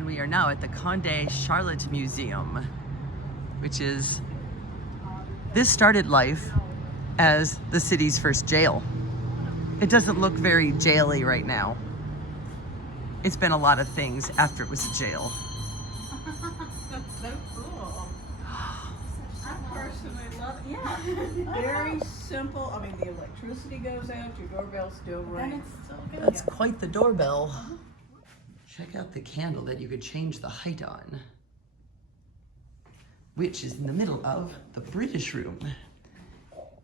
And we are now at the Conde-Charlotte Museum, which is, this started life as the city's first jail. It doesn't look very jail-y right now. It's been a lot of things after it was a jail. That's so cool. I personally love it. Yeah. Very simple. I mean, the electricity goes out, your doorbell still rings. That's quite the doorbell. Check out the candle that you could change the height on, which is in the middle of the British room.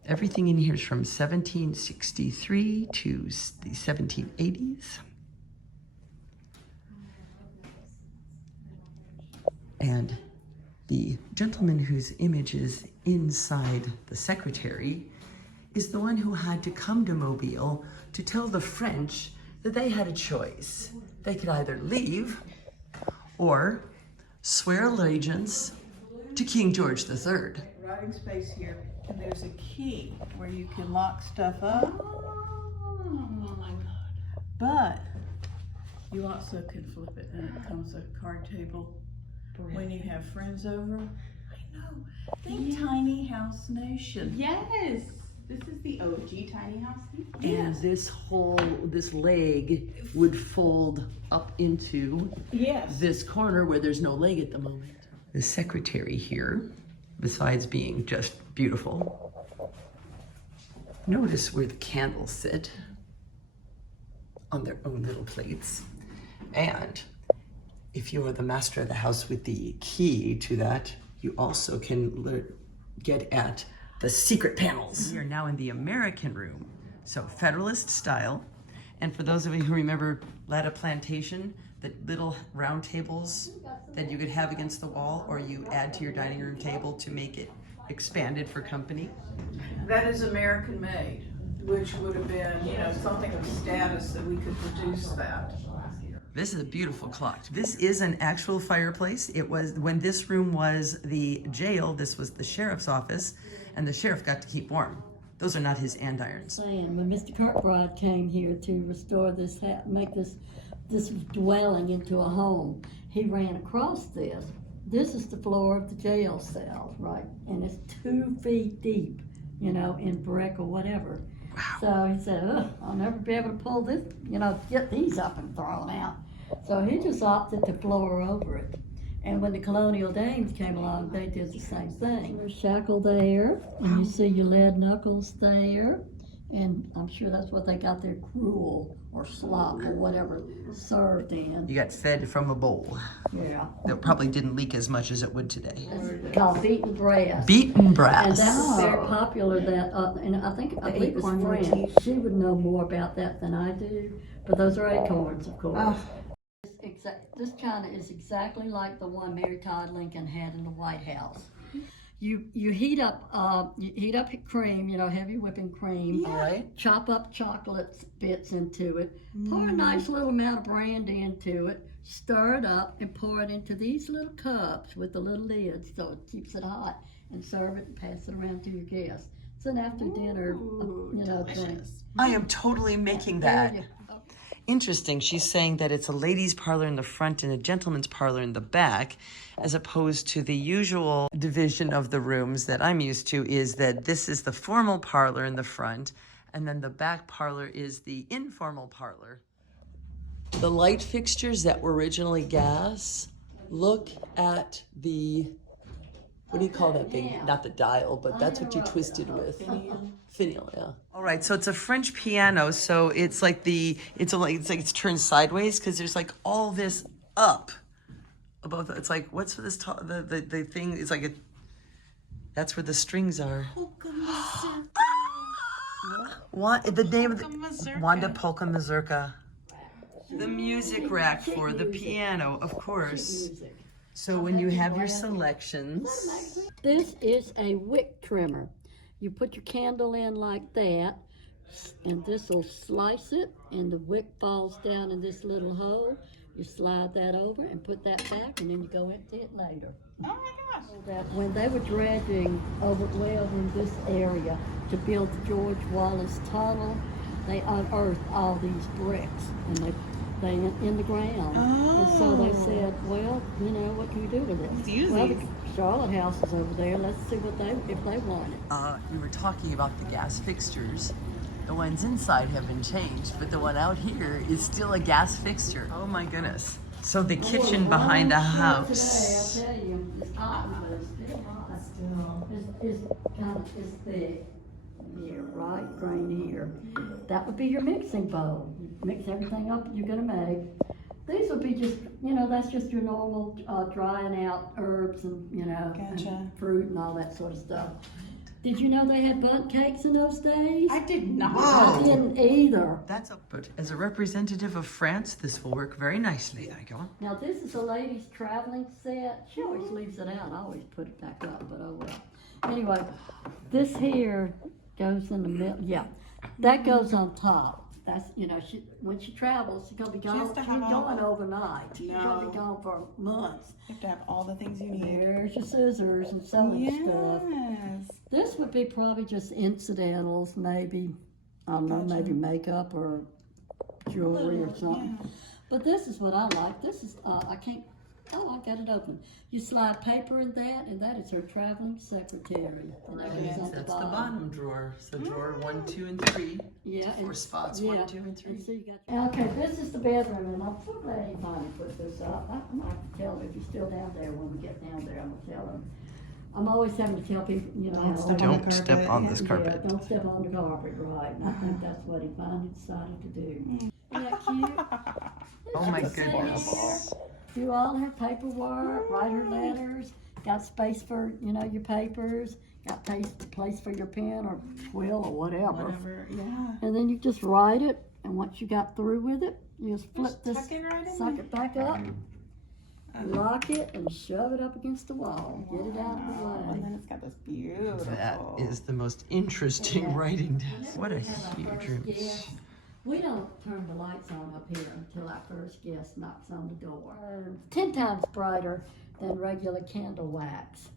Everything in here is from 1763 to the 1780s. And the gentleman whose image is inside the secretary is the one who had to come to Mobile to tell the French that they had a choice. They could either leave or swear allegiance to King George III. Writing space here, and there's a key where you can lock stuff up. Oh my God. But you also can flip it, and it becomes a card table when you have friends over. I know. Think tiny house nation. Yes. This is the OG tiny house. And this leg would fold up into this corner where there's no leg at the moment. The secretary here, besides being just beautiful, notice where the candles sit on their own little plates. And if you are the master of the house with the key to that, you also can get at the secret panels. We are now in the American room, so Federalist style. And for those of you who remember Latta Plantation, the little round tables that you could have against the wall, or you add to your dining room table to make it expanded for company. That is American made, which would have been, you know, something of status that we could produce that. This is a beautiful clock. This is an actual fireplace. It was, when this room was the jail, this was the sheriff's office, and the sheriff got to keep warm. Those are not his andirons. When Mr. Kirkbride came here to restore this, make this dwelling into a home, he ran across this. This is the floor of the jail cell, right? And it's 2 feet deep, you know, in brick or whatever. Wow. So he said, I'll never be able to pull this, you know, get these up and throw them out. So he just opted to floor over it. And when the colonial dames came along, they did the same thing. There's shackle there, and you see your lead knuckles there. And I'm sure that's what they got their gruel or slop or whatever served in. You got fed from a bowl. Yeah. That probably didn't leak as much as it would today. It's called beaten brass. Beaten brass. And that's very popular. That and I believe it's French. She would know more about that than I do. But those are acorns, of course. This china is exactly like the one Mary Todd Lincoln had in the White House. You heat up cream, you know, heavy whipping cream. All right. Chop up chocolate bits into it. Pour a nice little amount of brandy into it. Stir it up and pour it into these little cups with the little lids so it keeps it hot. And serve it and pass it around to your guests. It's an after dinner, you know, drink. I am totally making that. Interesting. She's saying that it's a ladies' parlor in the front and a gentleman's parlor in the back, as opposed to the usual division of the rooms that I'm used to, is that this is the formal parlor in the front, and then the back parlor is the informal parlor. The light fixtures that were originally gas, look at the, what do you call that thing? Not the dial, but that's what you twisted with. Finial, yeah. All right, so it's a French piano, so it's like it's turned sideways because there's like all this up above. It's like, what's this? The thing. It's like that's where the strings are. What the name of the Wanda Polka Mazurka? The music rack for the piano, of course. So when you have your selections, this is a wick trimmer. You put your candle in like that, and this will slice it, and the wick falls down in this little hole. You slide that over and put that back, and then you go into it later. Oh my gosh. That when they were dredging over in this area to build the George Wallace Tunnel, they unearthed all these bricks, and they in the ground. And so they said, said, well, you know, what can we do with it? Let's use well, these. The Charlotte house is over there. Let's see what if they want it. You were talking about the gas fixtures. The ones inside have been changed, but the one out here is still a gas fixture. Oh my goodness. So the kitchen behind a house. Today, I'll tell you, it's hot, but it's still hot. It's kind of thick here, right? Grain here. That would be your mixing bowl. You mix everything up you're gonna make. These would be just, you know, that's just your normal drying out herbs and, you know, and fruit and all that sort of stuff. Did you know they had bundt cakes in those days? I did not. I didn't either. But as a representative of France, this will work very nicely. There you go. Now this is a lady's traveling set. She always leaves it out. I always put it back up, but oh well. Anyway, this here goes in the middle. Yeah, that goes on top. That's, you know, when she travels, she's gonna be gone. She's going overnight. She's gonna be gone for months. You have to have all the things you need. There's your scissors and sewing stuff. This would be probably just incidentals, maybe, I don't know, maybe makeup or jewelry or something. Yeah. But this is what I like. This is, I got it open. You slide paper in that, and that is her traveling secretary. And That's the bottom drawer. So drawer 1, 2, and 3. Yeah. Four spots, 1, 2, and 3. And so you got, okay, this is the bedroom, and I'm so glad you finally put this up. I'm gonna have to tell them if you're still down there when we get down there. I'm gonna tell them. I'm always having to tell people, you know, Don't step on this carpet. Yeah, don't step on the carpet, right? And I think that's what he finally decided to do. Isn't that cute? Oh my goodness. Do all her paperwork, write her letters, got space for, you know, your papers, got place for your pen or quill or whatever. And then you just write it, and once you got through with it, you just flip this, suck it back up, lock it, and shove it up against the wall. Get it out of the way. And then it's got this beautiful. That is the most interesting writing desk. What a huge room. We don't turn the lights on up here until our first guest knocks on the door. 10 times brighter than regular candle wax.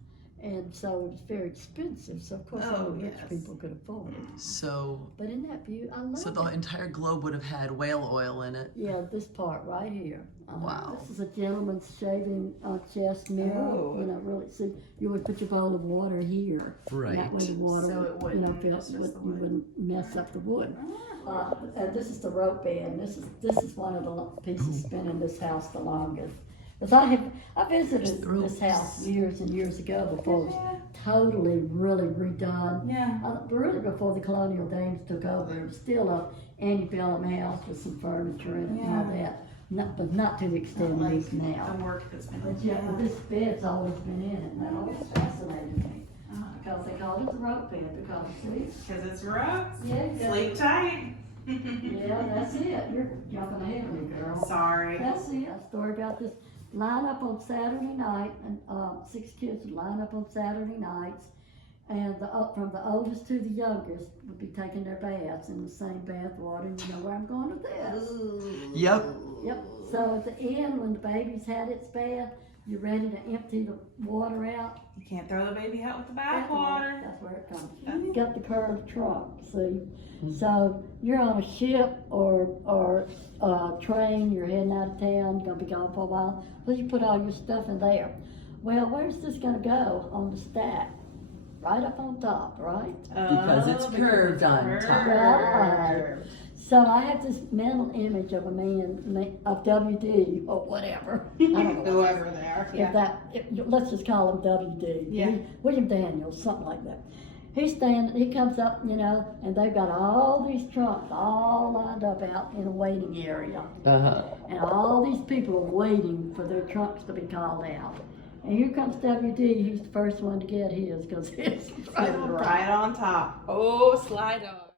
And so it was very expensive. So of course only rich people could afford it. So, but isn't that beautiful? I love so the entire globe would have had whale oil in it. Yeah, this part right here. Wow. This is a gentleman's shaving chest mirror. You know, really, see, you would put your bowl of water here. Right. And that way the water, So it wouldn't, you know, you wouldn't mess up the wood. And this is the rope bed. This is one of the pieces that's been in this house the longest. Because I visited this house years and years ago before it was totally, really redone. Yeah. Really before the colonial dames took over. It was still a antebellum house with some furniture in it and all that. But not to the extent it is now. The work that's been But yeah, this bed's always been in it, and that always fascinated me. Because they called it the rope bed, because Because it's rough. yeah, Sleep tight. yeah, that's it. You're jumping ahead of me, girl. Sorry. That's it. A story about this. Line up on Saturday night, and 6 kids would line up on Saturday nights, and from the oldest to the youngest would be taking their baths in the same bath water. And you know where I'm going with this? Yep. Yep. So at the end, when the baby's had its bath, you're ready to empty the water out. You can't throw the baby out with the bath water. That's where it comes from. You got the curved trunk, see? So you're on a ship or train, you're heading out of town, gonna be gone for a while. So you put all your stuff in there. Well, where's this gonna go on the stack? Right up on top, right? Because it's curved on top. Right. So I have this mental image of a man, of WD or whatever. I don't know. Whoever they are. Let's just call him WD. Yeah. William Daniels, something like that. He comes up, you know, and they've got all these trunks all lined up out in a waiting area. And all these people are waiting for their trunks to be called out. And here comes WD, he's the first one to get his, because his right on top. Oh, slide on.